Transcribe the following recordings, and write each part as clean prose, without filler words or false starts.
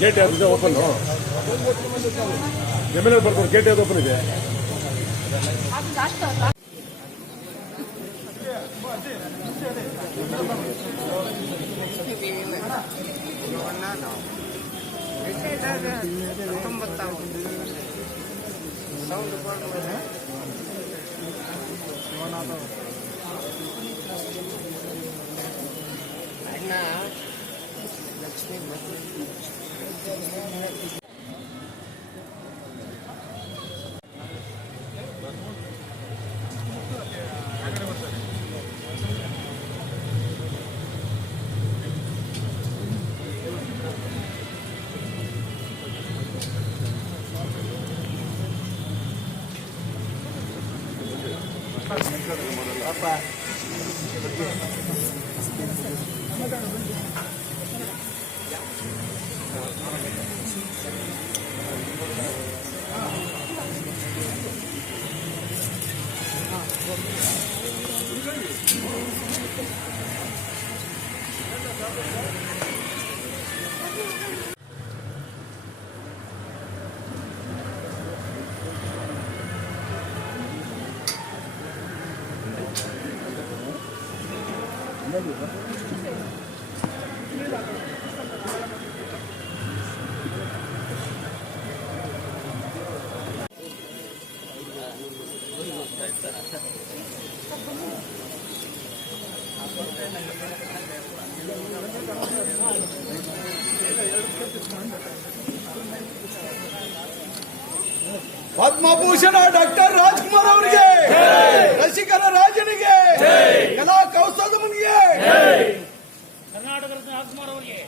Gate ಯಾವ್ದು open MLA ಬರ್ತಾರೆ gate ಯಾವ್ದು ಓಪನ್ ಇದೆ ಪದ್ಮಭೂಷಣ ಡಾಕ್ಟರ್ ರಾಜ್ಕುಮಾರ್ ಅವರಿಗೆ, ರಸಿಕರ ರಾಜನಿಗೆ, ಕಲಾ ಕೌಸ್ತುಭ ಮುನಿಗೆ, ಕರ್ನಾಟಕ ರತ್ನ ರಾಜ್ಕುಮಾರ್ ಅವರಿಗೆ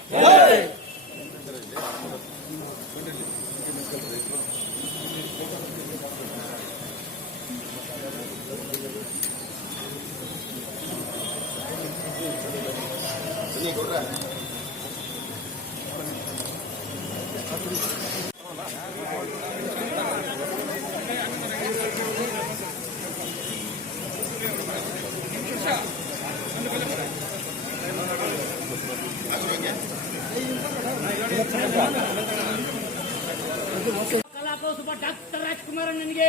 ಕಲಾ ಕೌಸ್ತುಭ ಡಾಕ್ಟರ್ ರಾಜ್ಕುಮಾರ್ ನನಗೆ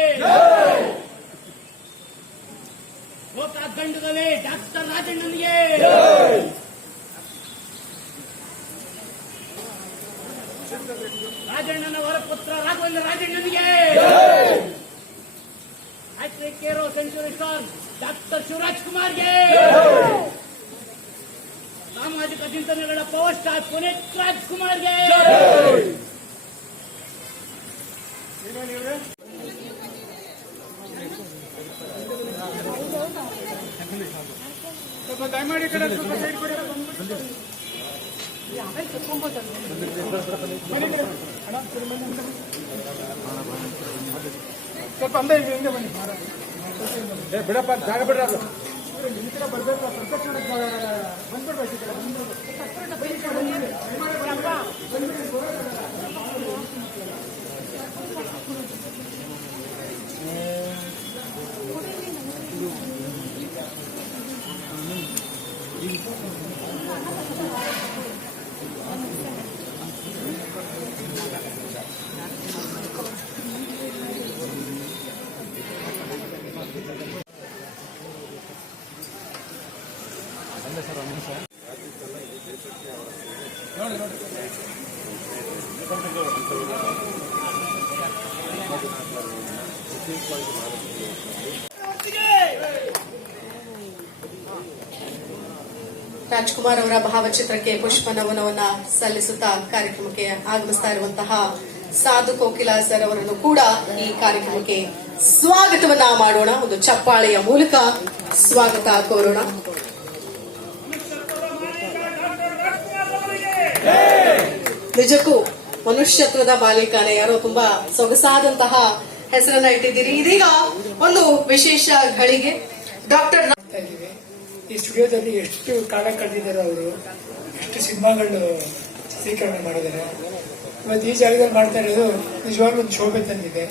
ಗೋಕಾಕಂಡದಲ್ಲಿ ಡಾಕ್ಟರ್ ರಾಜಣ್ಣನಿಗೆ, ರಾಜಣ್ಣನ ವರಪುತ್ರ ರಾಘವೇಂದ್ರ ರಾಜಣ್ಣನಿಗೆ, hattrick hero century star doctor Shivaraj ಕುಮಾರ್ಗೆ, ಸಾಮಾಜಿಕ ಚಿಂತನೆಗಳ ಪವರ್ ಸ್ಟಾರ್ ಪುನೀತ್ ರಾಜ್ಕುಮಾರ್ಗೆ, ದಯಮಾಡಿ ಕಡೆ ಸ್ವಲ್ಪ ಸೈಡ್ ಕೊಡಿ. ಸ್ವಲ್ಪ ಅಂದ ಹಿಂದೆ ಬನ್ನಿ, ಬಿಡಪ್ಪ ಜಾಗ ಬಿಡ್ರ ಅದು ಈ ಕಡೆ ಬರ್ಬೇಕು, ಪ್ರತ್ಯಕ್ಷ ಬಂದ್ಬಿಡ್ಬೇಕು ಈ ಕಡೆ ರಾಜ್ಕುಮಾರ್ ಅವರ ಭಾವಚಿತ್ರಕ್ಕೆ ಪುಷ್ಪ ನಮನವನ್ನ ಸಲ್ಲಿಸುತ್ತಾ ಕಾರ್ಯಕ್ರಮಕ್ಕೆ ಆಗಮಿಸ್ತಾ ಇರುವಂತಹ ಸಾಧು ಕೋಕಿಲಾ ಸರ್ ಅವರನ್ನು ಕೂಡ ಈ ಕಾರ್ಯಕ್ರಮಕ್ಕೆ ಸ್ವಾಗತವನ್ನ ಮಾಡೋಣ. ಒಂದು ಚಪ್ಪಾಳೆಯ ಮೂಲಕ ಸ್ವಾಗತ ಕೋರೋಣ. ನಿಜಕ್ಕೂ ಮನುಷ್ಯತ್ವದ ಬಾಲಿಕಾನೆ, ಯಾರೋ ತುಂಬಾ ಸೊಗಸಾದಂತಹ ಹೆಸರನ್ನ ಇಟ್ಟಿದ್ದೀರಿ. ಇದೀಗ ಒಂದು ವಿಶೇಷ ಘಳಿಗೆ ಡಾಕ್ಟರ್ ಈ ಸ್ಟುಡಿಯೋದಲ್ಲಿ ಎಷ್ಟು ಕಾಲ ಕಳೆದಿದ್ದಾರೆ ಅವರು, ಎಷ್ಟು ಸಿನಿಮಾಗಳು ಚಿತ್ರೀಕರಣ ಮಾಡಿದ್ದಾರೆ. ಇವತ್ತು ಈ ಜಾಗದಲ್ಲಿ ಮಾಡ್ತಾ ಇರೋದು ನಿಜವಾಗ್ಲೂ ಒಂದು ಶೋಭೆ ತಂದಿದೆ.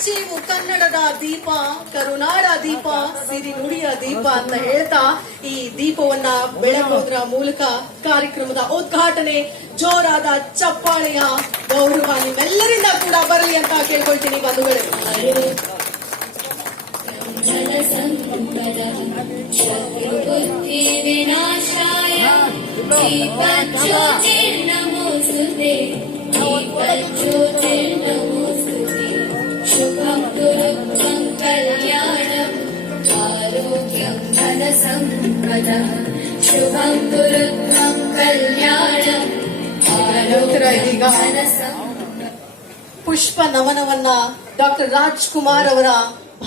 ಬೆಳಚೀವು ಕನ್ನಡದ ದೀಪ, ಕರುನಾಡ ದೀಪ, ಸಿರಿ ನುಡಿಯ ದೀಪ ಅಂತ ಹೇಳ್ತಾ ಈ ದೀಪವನ್ನ ಬೆಳಗೋದ್ರ ಮೂಲಕ ಕಾರ್ಯಕ್ರಮದ ಉದ್ಘಾಟನೆ ಜೋರಾದ ಚಪ್ಪಾಳೆಯ ಗೌರವ ನಿಮ್ಮೆಲ್ಲರಿಂದ ಕೂಡ ಬರಲಿ ಅಂತ ಕೇಳ್ಕೊಳ್ತೀನಿ ಬಂಧುಗಳೇ. शत्रुबुद्धि विनाशाय दीपज्योतिर्नमोस्तुते दीपज्योतिर्नमोस्तुते शुभं गुरुत्वं कल्याणम् आरोग्यं धनसम्पदः शुभं गुरुत्वं कल्याणम् आरोग्यं धनसम्पदः. ಪುಷ್ಪ ನಮನವನ್ನ ಡಾಕ್ಟರ್ ರಾಜ್ಕುಮಾರ್ ಅವರ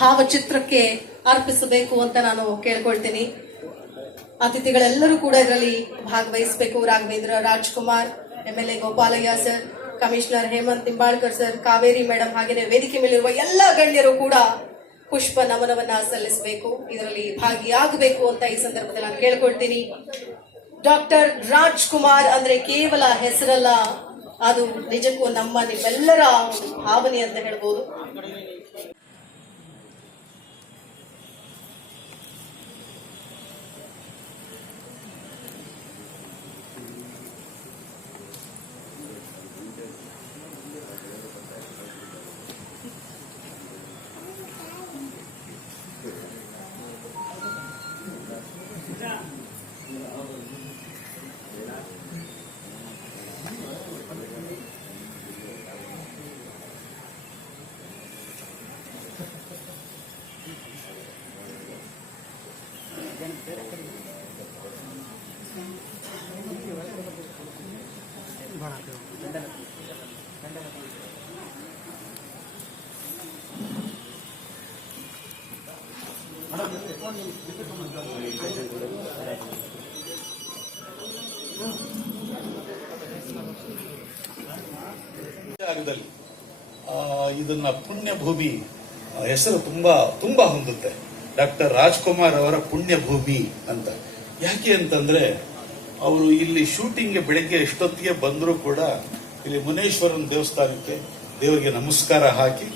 ಭಾವಚಿತ್ರಕ್ಕೆ ಅರ್ಪಿಸಬೇಕು ಅಂತ ನಾನು ಕೇಳ್ಕೊಳ್ತೀನಿ. ಅತಿಥಿಗಳೆಲ್ಲರೂ ಕೂಡ ಇದರಲ್ಲಿ ಭಾಗವಹಿಸಬೇಕು. Raghavendra Rajkumar, MLA Gopalaiah sir, commissioner Hemant Nimbalkar sir, Kaveri madam, ಹಾಗೆಯೇ ವೇದಿಕೆ ಮೇಲಿರುವ ಎಲ್ಲ ಗಣ್ಯರು ಕೂಡ ಪುಷ್ಪ ನಮನವನ್ನ ಸಲ್ಲಿಸಬೇಕು, ಇದರಲ್ಲಿ ಭಾಗಿಯಾಗಬೇಕು ಅಂತ ಈ ಸಂದರ್ಭದಲ್ಲಿ ನಾನು ಕೇಳ್ಕೊಳ್ತೀನಿ. ಡಾಕ್ಟರ್ ರಾಜ್ಕುಮಾರ್ ಅಂದ್ರೆ ಕೇವಲ ಹೆಸರಲ್ಲ, ಅದು ನಿಜಕ್ಕೂ ನಿಮ್ಮೆಲ್ಲರ ಒಂದು ಭಾವನೆ ಅಂತ ಹೇಳ್ಬೋದು. ಜಾಗದಲ್ಲಿ ಇದನ್ನ ಪುಣ್ಯಭೂಮಿ ಹೆಸರು ತುಂಬಾ ಹೊಂದುತ್ತೆ. ಡಾಕ್ಟರ್ ರಾಜ್ಕುಮಾರ್ ಅವರ ಪುಣ್ಯಭೂಮಿ ಅಂತ. ಯಾಕೆ ಅಂತಂದ್ರೆ ಅವರು ಇಲ್ಲಿ ಶೂಟಿಂಗ್ಗೆ ಬೆಳಗ್ಗೆ ಎಷ್ಟೊತ್ತಿಗೆ ಬಂದರೂ ಕೂಡ ಇಲ್ಲಿ ಮುನೇಶ್ವರನ ದೇವಸ್ಥಾನಕ್ಕೆ ದೇವರಿಗೆ ನಮಸ್ಕಾರ ಹಾಕಿ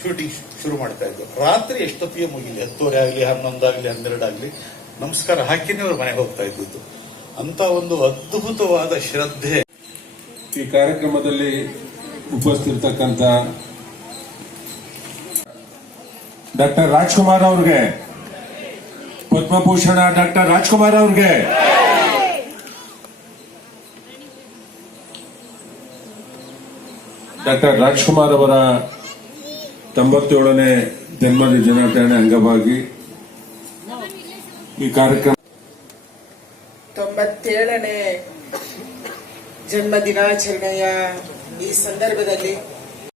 ಶೂಟಿಂಗ್ ಶುರು ಮಾಡ್ತಾ ಇದ್ರು. ರಾತ್ರಿ ಎಷ್ಟೊತ್ತಿಗೆ ಮುಗಿಲಿ, 10:30 ಆಗಲಿ, 11 ಆಗಲಿ, 12 ಆಗಲಿ, ನಮಸ್ಕಾರ ಹಾಕಿನೇ ಅವ್ರು ಮನೆಗೆ ಹೋಗ್ತಾ ಇದ್ದು. ಅಂತ ಒಂದು ಅದ್ಭುತವಾದ ಶ್ರದ್ಧೆ. ಈ ಕಾರ್ಯಕ್ರಮದಲ್ಲಿ ಉಪಸ್ಥಿತಕ್ಕಂತ ಡಾಕ್ಟರ್ ರಾಜ್ಕುಮಾರ್ ಅವ್ರಿಗೆ, ಪದ್ಮಭೂಷಣ ಡಾಕ್ಟರ್ ರಾಜ್ಕುಮಾರ್ ಅವ್ರಿಗೆ, ಡಾಕ್ಟರ್ ರಾಜ್ಕುಮಾರ್ ಅವರ 97ನೇ ಜನ್ಮ ದಿನಾಚರಣೆ ಅಂಗವಾಗಿ ಈ ಕಾರ್ಯಕ್ರಮ 97ನೇ ಜನ್ಮ ದಿನಾಚರಣೆಯ ಈ ಸಂದರ್ಭದಲ್ಲಿ